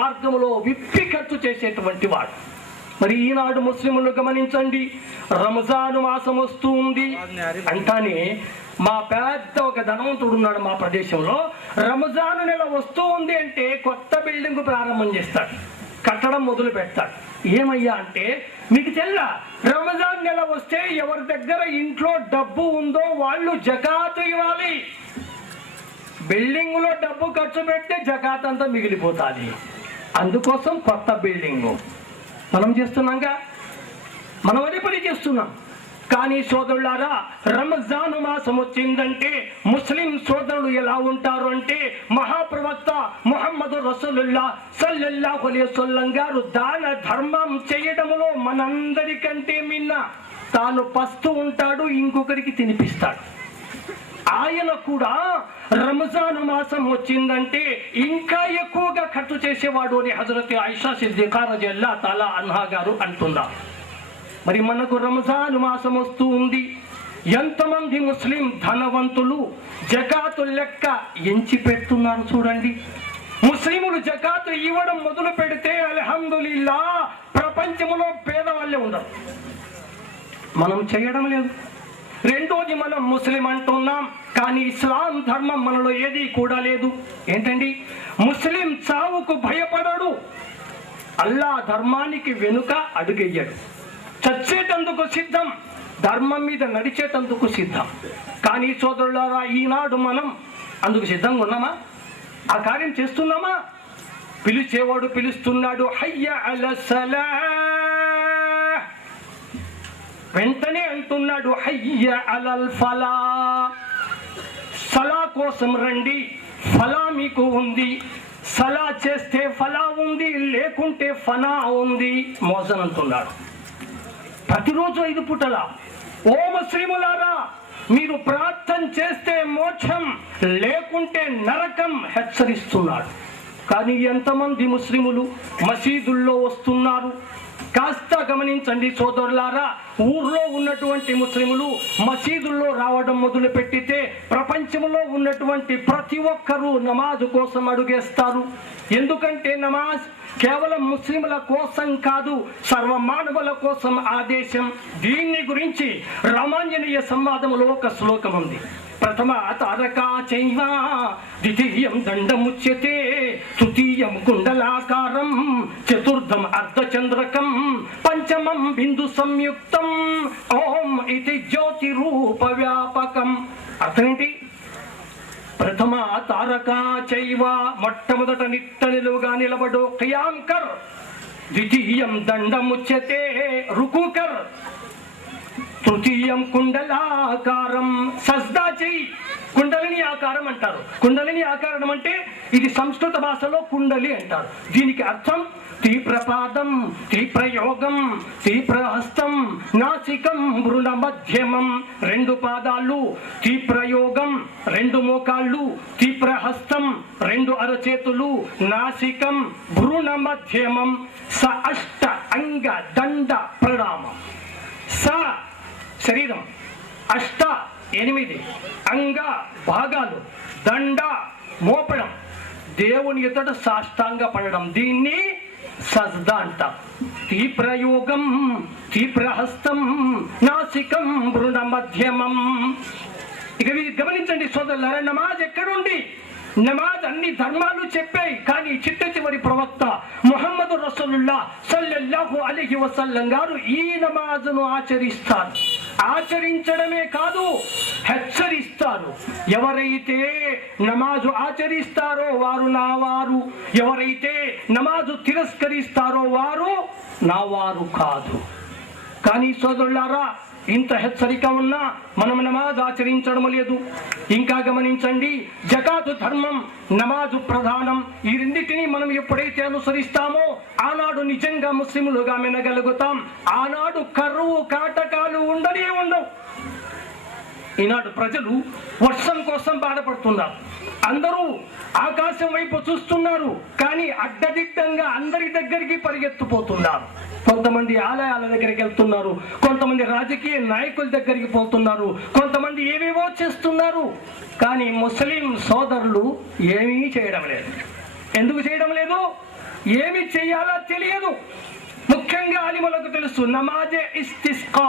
మార్గంలో విప్పి ఖర్చు చేసేటువంటి వాడు. మరి ఈనాడు ముస్లింలు గమనించండి, రంజాను మాసం వస్తూ ఉంది అంటానే మా పెద్ద ఒక ధనవంతుడు ఉన్నాడు మా ప్రదేశంలో. రంజాను నెల వస్తూ ఉంది అంటే కొత్త బిల్డింగ్ ప్రారంభం చేస్తాడు, కట్టడం మొదలు పెడతాడు. ఏమయ్యా అంటే, మీకు తెల్లా రంజాన్ నెల వస్తే ఎవరి దగ్గర ఇంట్లో డబ్బు ఉందో వాళ్ళు జకాతు ఇవ్వాలి. బిల్డింగ్ లో డబ్బు ఖర్చు పెడితే జకాత్ అంతా మిగిలిపోతుంది. అందుకోసం కొత్త బిల్డింగు మనం చేస్తున్నాంగా, మనం అదే పని చేస్తున్నాం. కానీ సోదరులారా, రంజాను మాసం వచ్చిందంటే ముస్లిం సోదరులు ఎలా ఉంటారు అంటే, మహాప్రవక్త ముహమ్మద్ రసూలుల్లాహ్ సల్లల్లాహు అలైహి వసల్లం గారు దాన ధర్మం చేయడంలో మనందరికంటే మిన్న తాను పస్తు ఉంటాడు, ఇంకొకరికి తినిపిస్తాడు. ఆయన కూడా రంజాను మాసం వచ్చిందంటే ఇంకా ఎక్కువగా ఖర్చు చేసేవాడు అని హజరత్ ఆయిషా సిద్దికా రజియల్లాహు తఆలా అన్హా గారు అంటున్నారు. మరి మనకు రంజాను మాసం వస్తూ ఉంది. ఎంతమంది ముస్లిం ధనవంతులు జకాతు లెక్క ఎంచి పెడుతున్నారు చూడండి. ముస్లిములు జకాతు ఇవ్వడం మొదలు పెడితే అల్హమ్దులిల్లా ప్రపంచంలో పేదవాళ్ళే ఉండరు. మనం చేయడం లేదు. రెండోది, మనం ముస్లిం అంటున్నాం కానీ ఇస్లాం ధర్మం మనలో ఏది కూడా లేదు. ఏంటండి? ముస్లిం చావుకు భయపడడు, అల్లా ధర్మానికి వెనుక అడుగెయ్యడు, చచ్చేటందుకు సిద్ధం, ధర్మం మీద నడిచేటందుకు సిద్ధం. కానీ సోదరులారా, ఈనాడు మనం అందుకు సిద్ధంగా ఉన్నామా? ఆ కార్యం చేస్తున్నామా? పిలిచేవాడు పిలుస్తున్నాడు, హయ్య అలస్సలా, వెంటనే అంటున్నాడు హయ్య అలల్ ఫలా, సలా కోసం రండి, ఫలా మీకు ఉంది. సలా చేస్తే ఫలా ఉంది, లేకుంటే ఫనా ఉంది. మోసన్ అంటున్నాడు. ప్రతిరోజు 5 పూటల ఓ ముస్లిములారా, మీరు ప్రార్థన చేస్తే మోక్షం, లేకుంటే నరకం హెచ్చరిస్తున్నాడు. కానీ ఎంతమంది ముస్లిములు మసీదుల్లో వస్తున్నారు? కాస్త గమనించండి సోదరులారా, ఊర్లో ఉన్నటువంటి ముస్లిములు మసీదుల్లో రావడం మొదలు పెట్టితే ప్రపంచంలో ఉన్నటువంటి ప్రతి ఒక్కరూ నమాజు కోసం అడుగేస్తారు. ఎందుకంటే నమాజ్ కేవలం ముస్లింల కోసం కాదు, సర్వమానవుల కోసం ఆదేశం. దీన్ని గురించి రామాంజనేయ సంవాదంలో ఒక శ్లోకం ఉంది. ప్రథమ తారకా చైవ ద్వితీయం దండముచ్యతే తృతీయం కుండలాకారం చతుర్థం అర్ధచంద్రకం పంచమం బిందు సంయుక్తం ఓం ఇది జ్యోతి రూప వ్యాపకం. అర్థం ఏంటి? ప్రథమ తారకా చైవ, మొట్టమొదట నిట్ట నిలువుగా నిలబడు, ఖియాం కర్. ద్వితీయం దండముచ్యతే, రుకు కర్. తృతీయం కుండలాకారం, సజ్దా చెయ్యి. కుండలిని ఆకారం అంటారు. కుండలిని ఆకారం అంటే ఇది సంస్కృత భాషలో కుండలి అంటారు. దీనికి అర్థం తీవ్రపాదం, తీవ్రయోగం, తీవ్రహస్తం, నాసికం, భ్రూణ మధ్యమం. 2 పాదాలు, తీవ్రయోగం 2 మోకాళ్ళు, తీవ్రహస్తం 2 అరచేతులు, నాసికం, భ్రూణ మధ్యమం. స అష్ట అంగ దండ ప్రణామం. స శరీరం, అష్ట 8 అంగ భాగాలు, దండ మోపడం, దేవుని ఎదుట సాష్టాంగ పడడం, దీన్ని సజ్దా అంటాం. తీవ్రయోగం, తీవ్రహస్తం, నాసికం, భ్రూణ మధ్యమం. ఇక గమనించండి సోదరులారా, నమాజ్ ఎక్కడుంది? నమాజ్ అన్ని ధర్మాలు చెప్పాయి, కానీ చిట్ట చివరి ప్రవక్త ముహమ్మద్ రసూలుల్లాహ్ సల్లల్లాహు అలైహి వసల్లం గారు ఈ నమాజును ఆచరిస్తారు. ఆచరించడమే కాదు, హెచ్చరిస్తారు. ఎవరైతే నమాజు ఆచరిస్తారో వారు నా వారు, ఎవరైతే నమాజు తిరస్కరిస్తారో వారు నా వారు కాదు. కానీ సోదరులారా, ఇంత హెచ్చరిక ఉన్నా మనం నమాజ్ ఆచరించడం లేదు. ఇంకా గమనించండి, జకాతు ధర్మం, నమాజు ప్రధానం. ఈ రెండింటినీ మనం ఎప్పుడైతే అనుసరిస్తామో ఆనాడు నిజంగా ముస్లిములుగా మెనగలుగుతాం. ఆనాడు కరువు కాటకాలు ఉండనే ఉండవు. ఈనాడు ప్రజలు వర్షం కోసం బాధపడుతున్నారు. అందరూ ఆకాశం వైపు చూస్తున్నారు, కానీ అడ్డదిడ్డంగా అందరి దగ్గరికి పరిగెత్తుపోతున్నారు. కొంతమంది ఆలయాల దగ్గరికి వెళ్తున్నారు, కొంతమంది రాజకీయ నాయకుల దగ్గరికి పోతున్నారు, కొంతమంది ఏవేవో చేస్తున్నారు. కానీ ముస్లిం సోదరులు ఏమీ చేయడం లేదు. ఎందుకు చేయడం లేదు? ఏమి చేయాలో తెలియదు. ముఖ్యంగా ఆలిములకు తెలుసు నమాజే ఇస్తిస్కా.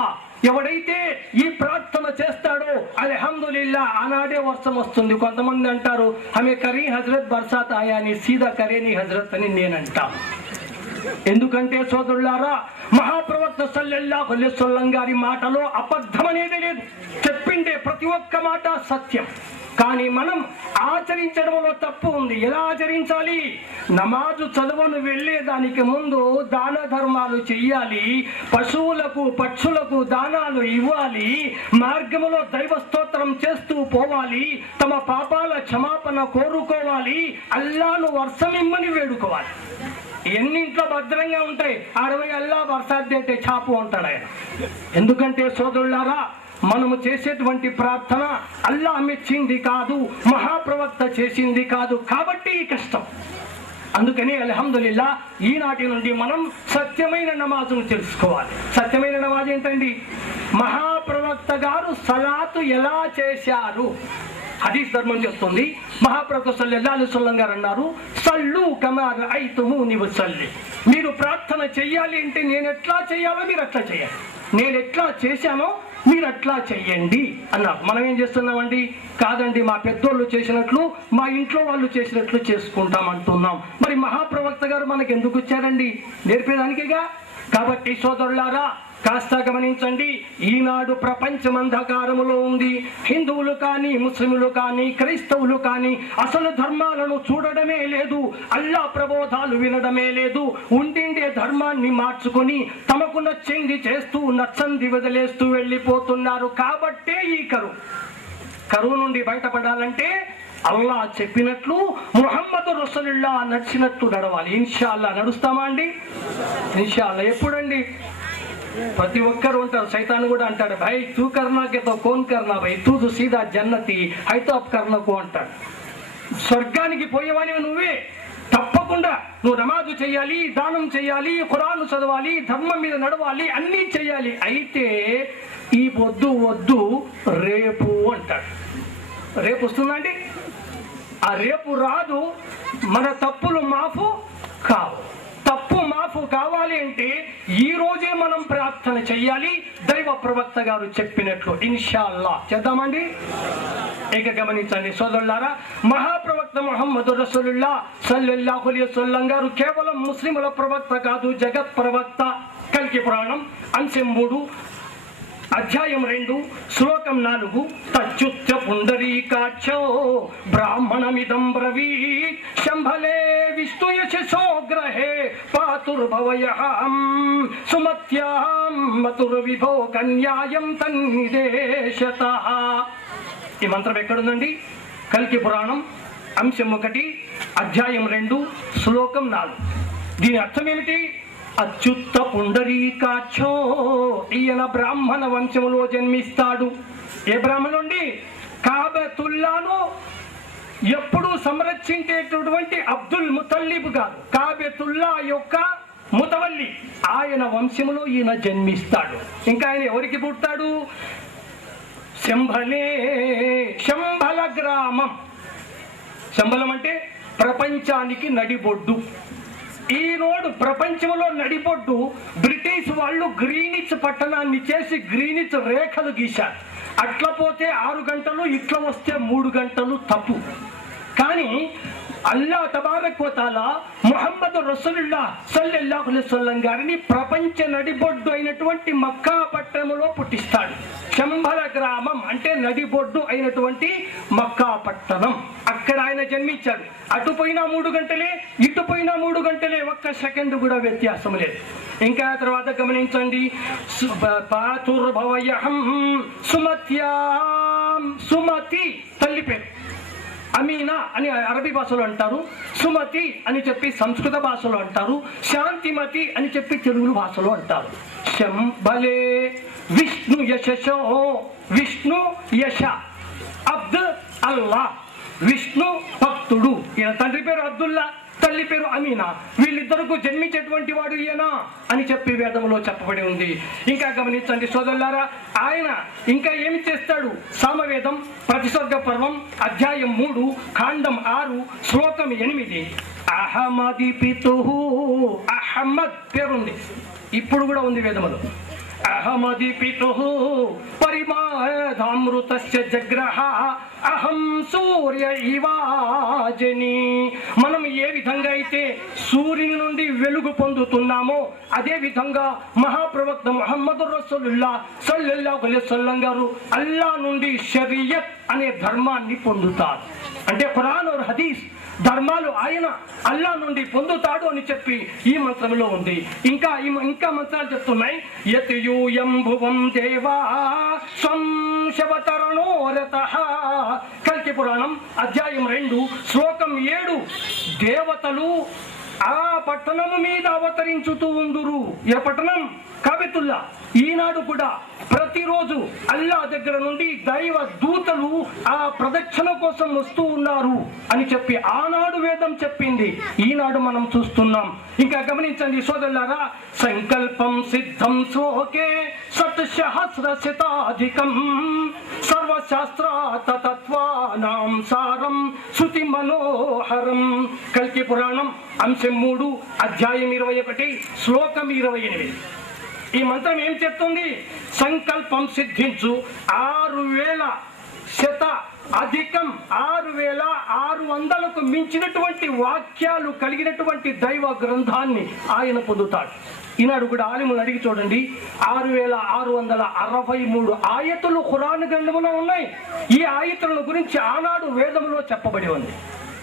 ఎవడైతే ఈ ప్రార్థన చేస్తాడో అల్హమ్దులిల్లా ఆనాడే వర్షం వస్తుంది. కొంతమంది అంటారు హమే కరీ హజరత్ బర్సాత్ ఆయా అని, సీదా కరేని హజరత్ అని నేనంటా. ఎందుకంటే సోదరులారా, మహాప్రవక్త సల్లల్లాహు అలైహి వసల్లం గారి మాటలో అబద్ధం అనేది లేదు. చెప్పిండే ప్రతి ఒక్క మాట సత్యం. కానీ మనం ఆచరించడంలో తప్పు ఉంది. ఎలా ఆచరించాలి? నమాజు చదువును వెళ్ళేదానికి ముందు దాన ధర్మాలు చెయ్యాలి, పశువులకు పక్షులకు దానాలు ఇవ్వాలి, మార్గములో దైవ స్తోత్రం చేస్తూ పోవాలి, తమ పాపాల క్షమాపణ కోరుకోవాలి, అల్లాను వర్షం ఇమ్మని వేడుకోవాలి. ఎన్నింట్లో భద్రంగా ఉంటాయి, 60 అల్లా వర్షాద్దేటే చాపు అంటాడు ఆయన. ఎందుకంటే సోదరులారా, మనము చేసేటువంటి ప్రార్థన అల్లా మెచ్చింది కాదు, మహాప్రవక్త చేసింది కాదు. కాబట్టి ఈ కష్టం. అందుకని అల్హమ్దులిల్లా ఈనాటి నుండి మనం సత్యమైన నమాజును తెలుసుకోవాలి. సత్యమైన నమాజ్ ఏంటండి? మహాప్రవక్త గారు సలాతు ఎలా చేశారు హదీస్ ధర్మం చెప్తుంది. మహాప్రవక్త సల్లల్లాహు అలైహి వసల్లం గారు అన్నారు, సల్లు కమా రఅయ్తుమూని ఉసల్లి. మీరు ప్రార్థన చెయ్యాలి అంటే నేను ఎట్లా చేయాలో మీరు అట్లా చేయాలి, నేను ఎట్లా చేశానో మీరు అట్లా చెయ్యండి అన్నారు. మనం ఏం చేస్తున్నామండి? కాదండి, మా పెద్దోళ్ళు చేసినట్లు, మా ఇంట్లో వాళ్ళు చేసినట్లు చేసుకుంటాం అంటున్నాం. మరి మహాప్రవక్త గారు మనకు ఎందుకు వచ్చారండి? నేర్పేదానికిగా. కాబట్టి సోదరులారా, కాస్త గమనించండి. ఈనాడు ప్రపంచం అంధకారములో ఉంది. హిందువులు కానీ, ముస్లింలు కానీ, క్రైస్తవులు కానీ అసలు ధర్మాలను చూడడమే లేదు, అల్లా ప్రబోధాలు వినడమే లేదు. ఉండిండే ధర్మాన్ని మార్చుకొని తమకు నచ్చింది చేస్తూ నచ్చంది వదిలేస్తూ వెళ్ళిపోతున్నారు. కాబట్టే ఈ కరువు నుండి బయటపడాలంటే అల్లా చెప్పినట్లు ముహమ్మద్ రసూలుల్లాహ్ నడిచినట్లు నడవాలి. ఇన్షాల్లా నడుస్తామా అండి? ఇన్షాల్లా. ఎప్పుడండి? ప్రతి ఒక్కరు ఉంటారు. సైతాన్ కూడా అంటాడు, భాయ్ తూ కర్నాకే తో కోన్ కర్నా భాయ్, తూ సీదా జన్నతి అయితే అప్ కర్నకు అంటాడు. స్వర్గానికి పోయేవాని నువ్వే, తప్పకుండా నువ్వు నమాజు చేయాలి, దానం చేయాలి, ఖురాన్ చదవాలి, ధర్మం మీద నడవాలి, అన్నీ చేయాలి. అయితే ఈ వద్దు రేపు అంటాడు. రేపు వస్తుందా అండి? ఆ రేపు రాదు. మన తప్పులు మాఫు కావు. తప్పు మాఫు కావాలి అంటే ఈ రోజే మనం ప్రార్థన చెయ్యాలి, దైవ ప్రవక్త గారు చెప్పినట్లు. ఇన్షాల్లా చేద్దామండి. ఇక గమనించండి సోదరులారా, మహాప్రవక్త ముహమ్మద్ రసూలుల్లాహ్ సల్లల్లాహు అలైహి వసల్లం గారు కేవలం ముస్లిముల ప్రవక్త కాదు, జగత్ ప్రవక్త. కల్కి పురాణం అంశం 3 అధ్యాయం 2 శ్లోకం 4 తచ్చుత్య పుండరీకాక్షో బ్రాహ్మణమిదం బ్రవీత్ శంభలే విష్ణు యశసోగ్రహే పాతుర్భవయహం సుమత్యాం మతుర్విభో కన్యాయం తన్నిదేశతః. ఈ మంత్రం ఎక్కడుందండి? కల్కి పురాణం అంశం 1 అధ్యాయం 2 శ్లోకం 4. దీని అర్థం ఏమిటి? అచ్యుత పుండరీకాక్షో, ఈయన బ్రాహ్మణ వంశములో జన్మిస్తాడు. ఏ బ్రాహ్మణుండి? కాబతుల్లాను ఎప్పుడు సంరక్షించేటటువంటి అబ్దుల్ ముతల్లిబ్ గారు, కాబతుల్లా యొక్క ముతవల్లి, ఆయన వంశములో ఈయన జన్మిస్తాడు. ఇంకా ఆయన ఎవరికి పుట్టాడు? శంభలే, శంభల గ్రామం. శంభలం అంటే ప్రపంచానికి నడిబొడ్డు. ఈరోడు ప్రపంచంలో నడిబొడ్డు. బ్రిటిష్ వాళ్ళు గ్రీనిచ్ పట్టణాన్ని చేసి గ్రీనిచ్ రేఖలు గీశారు. అట్లా పోతే 6 గంటలు, ఇట్లా వస్తే 3 గంటలు తప్పు. కానీ అల్లా తబారక్ వ తఆలా ముహమ్మద్ రసూలుల్లాహ్ సల్లల్లాహు అలైహి వసల్లం గారిని ప్రపంచ నడిబొడ్డు అయినటువంటి మక్కా పట్టణంలో పుట్టిస్తాడు. శంభల గ్రామం అంటే నడిబొడ్డు అయినటువంటి మక్కా పట్టణం. అక్కడ ఆయన జన్మించాడు. అటు పోయినా 3 గంటలే, ఇటు పోయినా 3 గంటలే, ఒక్క సెకండ్ కూడా వ్యత్యాసం లేదు. ఇంకా తర్వాత గమనించండి, పాతుర్భవయహం సుమత్యాం, సుమతి తల్లి పేరు. అమీనా అని అరబీ భాషలో అంటారు, సుమతి అని చెప్పి సంస్కృత భాషలో అంటారు, శాంతిమతి అని చెప్పి తెలుగు భాషలో అంటారు. శంభలే విష్ణు యశో, విష్ణు యశ, అబ్ద్ అల్లా, విష్ణు భక్తుడు. ఈయన తండ్రి పేరు అబ్దుల్లా, తల్లి పేరు అమీనా. వీళ్ళిద్దరికి జన్మించేటువంటి వాడు ఈయన అని చెప్పి వేదంలో చెప్పబడి ఉంది. ఇంకా గమనించండి సోదరులారా, ఆయన ఇంకా ఏమి చేస్తాడు? సామవేదం ప్రతిసర్గ పర్వం అధ్యాయం 3 కాండం 6 శ్లోకం 8 అహమది పితుహు, అహ్మద్ పేరుంది, ఇప్పుడు కూడా ఉంది వేదములో. అహమది పితుహు పరిమాధామృతస్య జగ్రహ అహం సూర్య ఇవాజని. మనం ఏ విధంగా అయితే సూర్యుని నుండి వెలుగు పొందుతున్నామో అదే విధంగా మహాప్రవక్త ముహమ్మదు రసూలుల్లాహ్ సల్లల్లాహు అలైహి వసల్లం గారు అల్లా నుండి షరియత్ అనే ధర్మాన్ని పొందుతారు. అంటే ఖురాన్ और హదీస్ ధర్మాలు ఆయన అల్లా నుండి పొందుతాడు అని చెప్పి ఈ మంత్రంలో ఉంది. ఇంకా మంత్రాలు చెప్తున్నాయి. యతియూయం భువం దేవా సంశవతరణోరతః. కల్కి పురాణం అధ్యాయం 2 శ్లోకం 7. దేవతలు ఆ పట్టణము మీద అవతరించుతూ ఉందురు. ఏ పట్టణం? కాబతుల్లా. ఈనాడు కూడా ప్రతిరోజు అల్లా దగ్గర నుండి దైవ దూతలు ఆ ప్రదక్షిణ కోసం వస్తూ ఉన్నారు అని చెప్పి ఆనాడు వేదం చెప్పింది. ఈనాడు మనం చూస్తున్నాం. ఇంకా గమనించండి సోదరులారా, సంకల్పం సిద్ధం శ్లోకే సహస్ర శతాధికం సర్వశాస్త్రార్థ తత్వానాం సారం శృతి మనోహరం. కల్కి పురాణం అంశం 3 అధ్యాయం 21 శ్లోకం 28. ఈ మంత్రం ఏం చెప్తుంది? సంకల్పం సిద్ధించు 6000 శత అధికం 6600కు మించినటువంటి వాక్యాలు కలిగినటువంటి దైవ గ్రంథాన్ని ఆయన పొందుతాడు. ఈనాడు కూడా ఆలిములు అడిగి చూడండి, 6663 ఆయతులు ఖురాన్ గ్రంథంలో ఉన్నాయి. ఈ ఆయతుల గురించి ఆనాడు వేదములో చెప్పబడి ఉంది.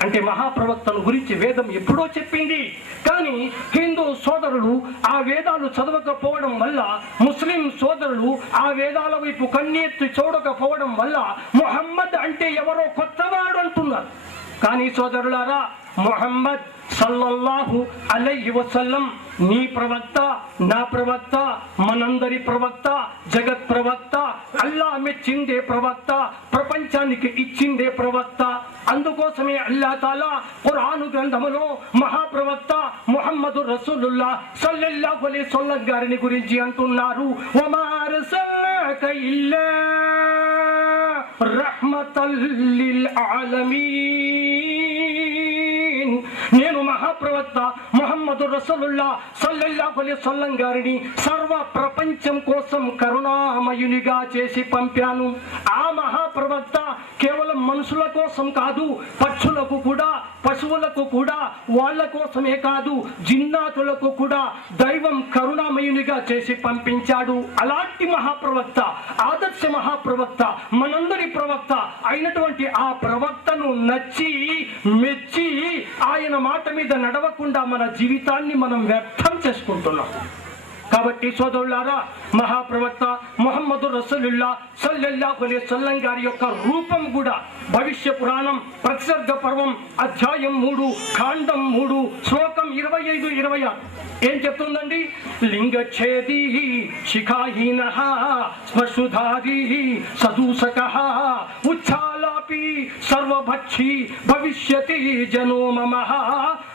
అంటే మహాప్రవక్తను గురించి వేదం ఎప్పుడో చెప్పింది. కానీ హిందూ సోదరులు ఆ వేదాలు చదవకపోవడం వల్ల, ముస్లిం సోదరులు ఆ వేదాల వైపు కన్నెత్తి చూడకపోవడం వల్ల ముహమ్మద్ అంటే ఎవరో కొత్తవాడు అంటున్నారు. కానీ సోదరులారా, ముహమ్మద్ సల్లల్లాహు అలైహి వసల్లం నీ ప్రవక్త, నా ప్రవక్త, మనందరి ప్రవక్త, జగత్ ప్రవక్త, అల్లా మెచ్చిందే ప్రవక్త, ప్రపంచానికి ఇచ్చిందే ప్రవక్త. అందుకోసమే అల్లా తాలా ఖురాను గ్రంథములో మహాప్రవక్త ముహమ్మదు రసూలుల్లాహ్ సల్లల్లాహు అలైహి వసల్లం గారిని గురించి అంటున్నారు, వమా అర్సల్నాక ఇల్లా రహ్మతల్ లిల్ ఆలమీన్. నేను మహాప్రవక్త ముహమ్మదు రసూలుల్లాహ్ సల్లల్లాహు అలైహి వసల్లం గారిని సర్వ ప్రపంచం కోసం కరుణామయునిగా చేసి పంపాను. ఆ మహాప్రవక్త కేవలం మనుషుల కోసం కాదు, పక్షులకు కూడా, పశువులకు కూడా, వాళ్ళ కోసమే కాదు, జిన్నాతులకు కూడా దైవం కరుణామయునిగా చేసి పంపించాడు. అలాంటి మహాప్రవక్త, ఆదర్శ మహాప్రవక్త, మనందరి ప్రవక్త అయినటువంటి ఆ ప్రవక్తను నచ్చి మెచ్చి ఆయన మాట మీద నడవకుండా మన జీవితాన్ని మనం వ్యర్థం చేసుకుంటున్నాం. కాబట్టి సోదరులారా, మహాప్రవక్త ముహమ్మదు రసూలుల్లాహ్ సల్లల్లాహు అలైహి వసల్లం గారి యొక్క రూపం కూడా భవిష్య పురాణం ప్రతిసర్గ పర్వం అధ్యాయం 3 ఖాండం 3 శ్లోకం 25-26 ఏం చెప్తుందండి? లింగఛేదీ శిఖాహీనః స్మశుధారీ సదూసకః ఉచ్ఛాలాపి సర్వభక్షి భవిష్యతి జనో మమః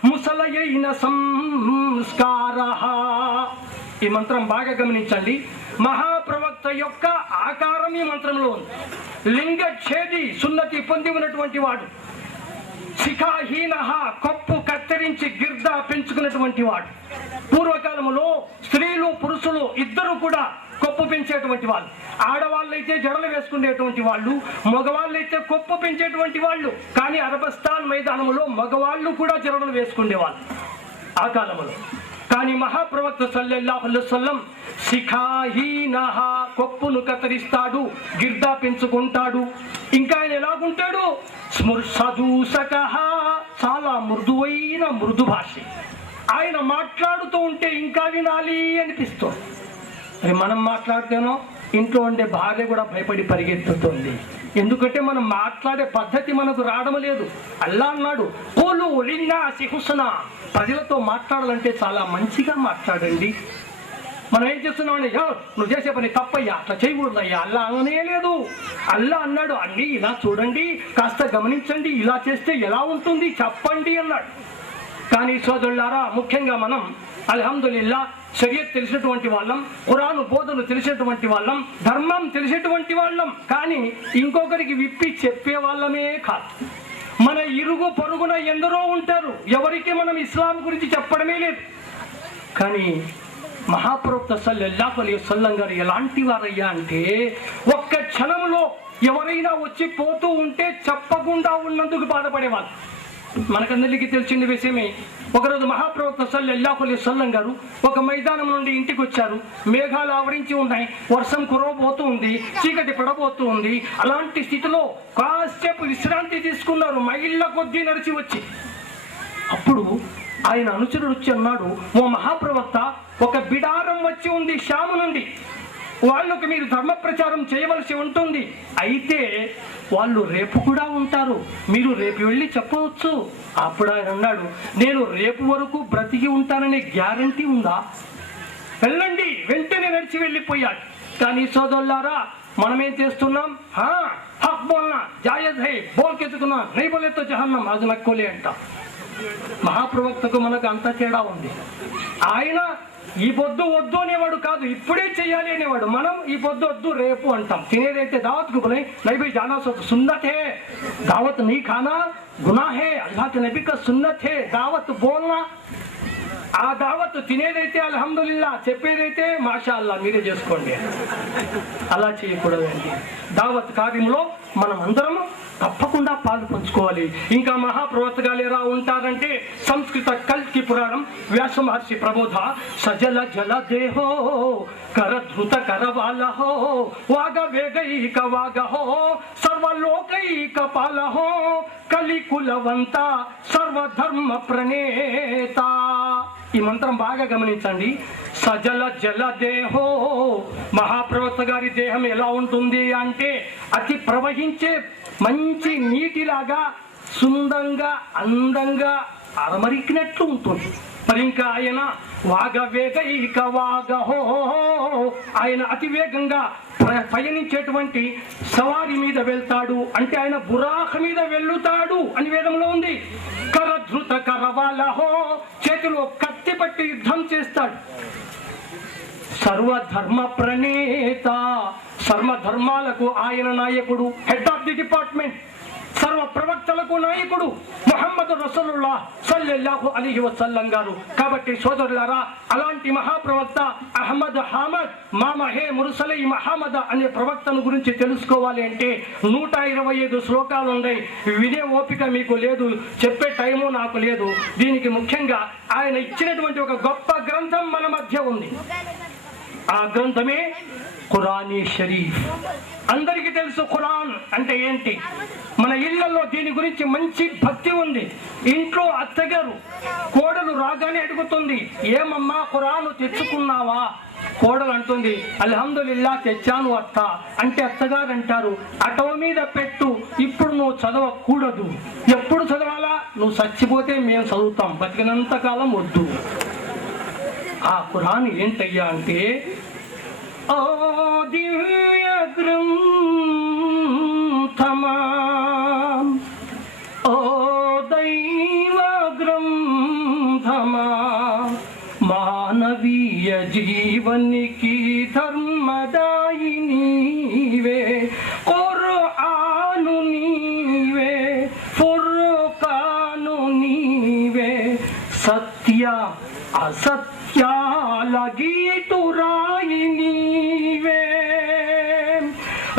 ముసలయైన సంస్కారః. ఈ మంత్రం బాగా గమనించండి. మహాప్రవక్త యొక్క ఆకారం ఈ మంత్రంలో ఉంది. లింగఛేది సున్నతి పొంది ఉన్నటువంటి వాడు, శిఖాహీన కొప్పు కత్తిరించి గిర్ద పెంచుకున్నటువంటి వాడు. పూర్వకాలంలో స్త్రీలు పురుషులు ఇద్దరు కూడా కొప్పు పెంచేటువంటి వాళ్ళు. ఆడవాళ్ళైతే జడలు వేసుకునేటువంటి వాళ్ళు, మగవాళ్ళైతే కొప్పు పెంచేటువంటి వాళ్ళు. కానీ అరబస్తాన్ మైదానంలో మగవాళ్ళు కూడా జడలు వేసుకునేవాళ్ళు ఆ కాలంలో. కానీ మహాప్రవక్త సల్లల్లాహు అలైహి వసల్లం శిఖాహీనః కొప్పును కత్తిరిస్తాడు, గిర్దా పెంచుకుంటాడు. ఇంకా ఆయన ఎలాగుంటాడు? స్మృశదూసకః చాలా మృదువైన మృదు భాష. ఆయన మాట్లాడుతూ ఉంటే ఇంకా వినాలి అనిపిస్తుంది. మనం మాట్లాడితేనో ఇంట్లో ఉండే భార్య కూడా భయపడి పరిగెత్తుతుంది. ఎందుకంటే మనం మాట్లాడే పద్ధతి మనకు రావడం లేదు. అల్లా అన్నాడు, ఖూలు లిన్నాసి హుస్నా, ప్రజలతో మాట్లాడాలంటే చాలా మంచిగా మాట్లాడండి. మనం ఏం చేస్తున్నామని, నువ్వు చేసే పని తప్పయ్యా, అట్లా చేయకూడదయ్యా, అల్లా అననే లేదు. అల్లా అన్నాడు, అన్నీ ఇలా చూడండి, కాస్త గమనించండి, ఇలా చేస్తే ఎలా ఉంటుంది చెప్పండి అన్నాడు. కానీ సోదరులారా, ముఖ్యంగా మనం అల్హమ్దులిల్లా షరియత్ తెలిసినటువంటి వాళ్ళం, ఖురాను బోధనలు తెలిసినటువంటి వాళ్ళం, ధర్మం తెలిసినటువంటి వాళ్ళం. కానీ ఇంకొకరికి విప్పి చెప్పే వాళ్ళమే కాదు. మన ఇరుగు పొరుగున ఎందరో ఉంటారు, ఎవరికి మనం ఇస్లాం గురించి చెప్పడమే లేదు. కానీ మహాప్రవక్త సల్లల్లాహు అలైహి వసల్లం గారు ఎలాంటి వారయ్యా అంటే, ఒక్క క్షణంలో ఎవరైనా వచ్చి పోతూ ఉంటే చెప్పకుండా ఉన్నందుకు బాధపడేవాళ్ళు. మనకందరికీ తెలిసిన విషయమే. ఒకరోజు మహాప్రవక్త సల్లల్లాహు అలైహి వసల్లం గారు ఒక మైదానం నుండి ఇంటికి వచ్చారు. మేఘాలు ఆవరించి ఉన్నాయి, వర్షం కురవబోతూ ఉంది, చీకటి పడబోతూ ఉంది. అలాంటి స్థితిలో కాసేపు విశ్రాంతి తీసుకున్నారు, మైళ్ళ కొద్దీ నడిచి వచ్చి. అప్పుడు ఆయన అనుచరుడు వచ్చి అన్నాడు, ఓ మహాప్రవక్త, ఒక బిడారం వచ్చి ఉంది షాము నుండి, వాళ్ళకు మీరు ధర్మ ప్రచారం చేయవలసి ఉంటుంది. అయితే వాళ్ళు రేపు కూడా ఉంటారు, మీరు రేపు వెళ్ళి చెప్పవచ్చు. అప్పుడు ఆయన అన్నాడు, నేను రేపు వరకు బ్రతికి ఉంటాననే గ్యారంటీ ఉందా? వెళ్ళండి. వెంటనే నడిచి వెళ్ళిపోయాడు. కానీ సోదరులారా, మనమేం చేస్తున్నాం? హక్ బోల్నా జాయజ్ హై, బోల్ కెతుకున్నా నై బోలే తో జహన్నం అది నక్కోలే అంట. మహాప్రవక్తకు మనకు అంత తేడా ఉంది. ఆయన ఈ పొద్దు వద్దు అనేవాడు కాదు, ఇప్పుడే చెయ్యాలి అనేవాడు. మనం ఈ పొద్దు వద్దు రేపు అంటాం. తినేదైతే దావత్కు బోలే నై భాయ్ జానా సున్నత్ హే, దావత్ నీ ఖానా గునా హే, అల్లాహ్ కే నబీ కా సున్నత్ హే, దావత్ బోల్నా. ఆ దావత్ తినేదైతే అల్హమ్దులిల్లా, చెప్పేదైతే మాషా అల్లా మీరే చేసుకోండి. అలా చేయకూడదండి. దావత్ కార్యంలో మనం అందరం తప్పకుండా పాలు పంచుకోవాలి. ఇంకా మహాప్రవక్త గారు ఎలా ఉంటారంటే, సంస్కృత కల్కి పురాణం వ్యాస మహర్షి ప్రబోధ, సజల జల దేహో కరధృత కరవాలహో వాగ వేగైక వాగహో సర్వలోకైక పాలహో కలికులవంత సర్వధర్మ ప్రణేత. ఈ మంత్రం బాగా గమనించండి. సజల జల దేహో, మహాప్రవక్త గారి దేహం ఎలా ఉంటుంది అంటే, అతి ప్రవహించే మంచి నీటిలాగా సుందంగా అందంగా అరమరికినట్లు ఉంటుంది. మరి ఇంకా ఆయన వాగవేగైక వాగహో, ఆయన అతి వేగంగా పయనించేటువంటి సవారి మీద వెళ్తాడు, అంటే ఆయన బురాఖ మీద వెళ్ళుతాడు అని వేదంలో ఉంది. కరధృత కరవాలహో, చేతిలో కత్తి పట్టి యుద్ధం చేస్తాడు. సర్వధర్మ ప్రణేత, సర్వధర్మాలకు ఆయన నాయకుడు, హెడ్ ఆఫ్ ది డిపార్ట్మెంట్. సర్వ ప్రవక్తలకు నాయకుడు ముహమ్మద్ రసూలుల్లాహ్ సల్లల్లాహు అలైహి వసల్లం గారు. కాబట్టి సోదరులారా, అలాంటి మహాప్రవక్త అహ్మద్ హామద్ మామహే ముర్సలై మహమ్మద్ అనే ప్రవక్తను గురించి తెలుసుకోవాలి అంటే 125 శ్లోకాలు ఉన్నాయి. వినే ఓపిక మీకు లేదు, చెప్పే టైము నాకు లేదు. దీనికి ముఖ్యంగా ఆయన ఇచ్చినటువంటి ఒక గొప్ప గ్రంథం మన మధ్య ఉంది. ఆ గ్రంథమే ఖురానీ షరీఫ్. అందరికీ తెలుసు ఖురాన్ అంటే ఏంటి. మన ఇళ్లలో దీని గురించి మంచి భక్తి ఉంది. ఇంట్లో అత్తగారు కోడలు రాగానే అడుగుతుంది, ఏమమ్మా ఖురాను తెచ్చుకున్నావా? కోడలు అంటుంది, అల్హమ్దులిల్లా తెచ్చాను అత్త. అంటే అత్తగారు అంటారు, అటో మీద పెట్టు, ఇప్పుడు నువ్వు చదవకూడదు. ఎప్పుడు చదవాలా? నువ్వు చచ్చిపోతే మేము చదువుతాం, బతికినంత కాలం వద్దు. ఆ ఖురాన్ ఏంటయ్యా అంటే, ఓ దివ్య గ్రంథమా, ఓ దైవ గ్రంథమా, మానవీయ జీవనికి ధర్మదాయినీవే, ఖురాను నీవే, ఫుర్ఖాను నీవే, సత్య అసత్యాల గీతురాయి నీవే.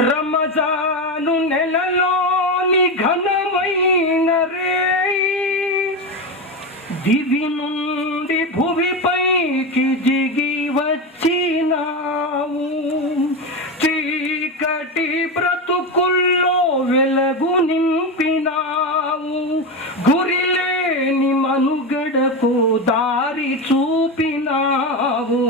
రమజాను నెలలోని ఘనమైన రేయి, దివి నుండి భువిపైకి దిగి వచ్చినావు, చీకటి బ్రతుకుల్లో వెలుగు నింపినావు, గురిలేని మనుగడకు దారి చూపినావు,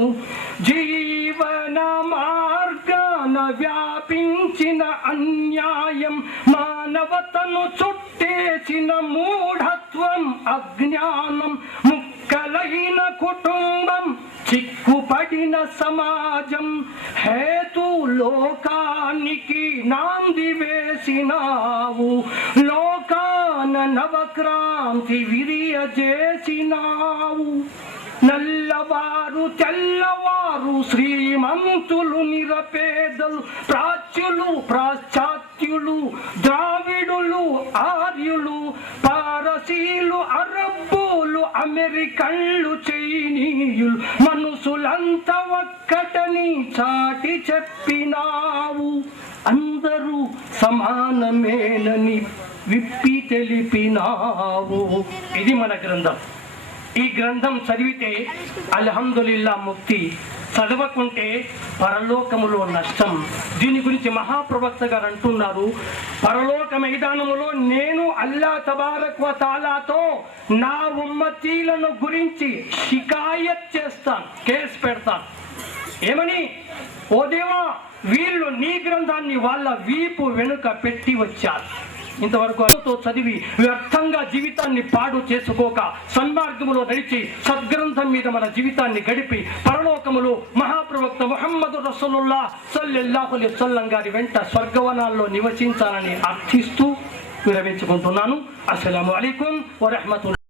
జీవన మార్గాన వ్యాపించిన అన్యాయం, మానవతను చుట్టేసిన మూఢత్వం, అజ్ఞానం, ముక్కలైన కుటుంబం, చిక్కుపడిన సమాజం, హేతు లోకానికి నాంది వేసినావు, లోకాన నవక్రాంతి విరియజేసినావు. నల్లవారు తెల్లవారు, శ్రీమంతులు నిరపేదలు, ప్రాచ్యులు పాశ్చాత్య పాశ్చాత్యులు, ద్రావిడులు, ఆర్యులు, పారసీలు, అరబ్బులు, అమెరికన్లు, చైనీయులు, మనుషులంతా ఒక్కటని చాటి చెప్పినావు. అందరూ సమానమేనని విప్పి తెలిపినావు. ఇది మన గ్రంథం. ఈ గ్రంథం చదివితే అల్హమ్దులిల్లా ముక్తి, చదవకుంటే పరలోకములో నష్టం. దీని గురించి మహాప్రవక్త గారు అంటున్నారు, పరలోక మైదానములో నేను అల్లా తబారక్ వ తాలాతో నా ఉమ్మతీలను గురించి షికాయత్ చేస్తాను, కేసు పెడతాను. ఏమని? ఓ దేవా, వీళ్ళు నీ గ్రంథాన్ని వాళ్ళ వీపు వెనుక పెట్టి వచ్చారు. ఇంతవరకు అతో చదివి వ్యర్థంగా జీవితాన్ని పాడు చేసుకోక సన్మార్గములో నడిచి సద్గ్రంథం మీద మన జీవితాన్ని గడిపి పరలోకములో మహాప్రవక్త ముహమ్మదు రసూలుల్లాహ్ సల్లల్లాహు అలైహి వసల్లం గారి వెంట స్వర్గవనాల్లో నివసించాలని అర్థిస్తూ విరమించుకుంటున్నాను. అస్సలాము అలైకుం వరహ్మతుల్లాహి.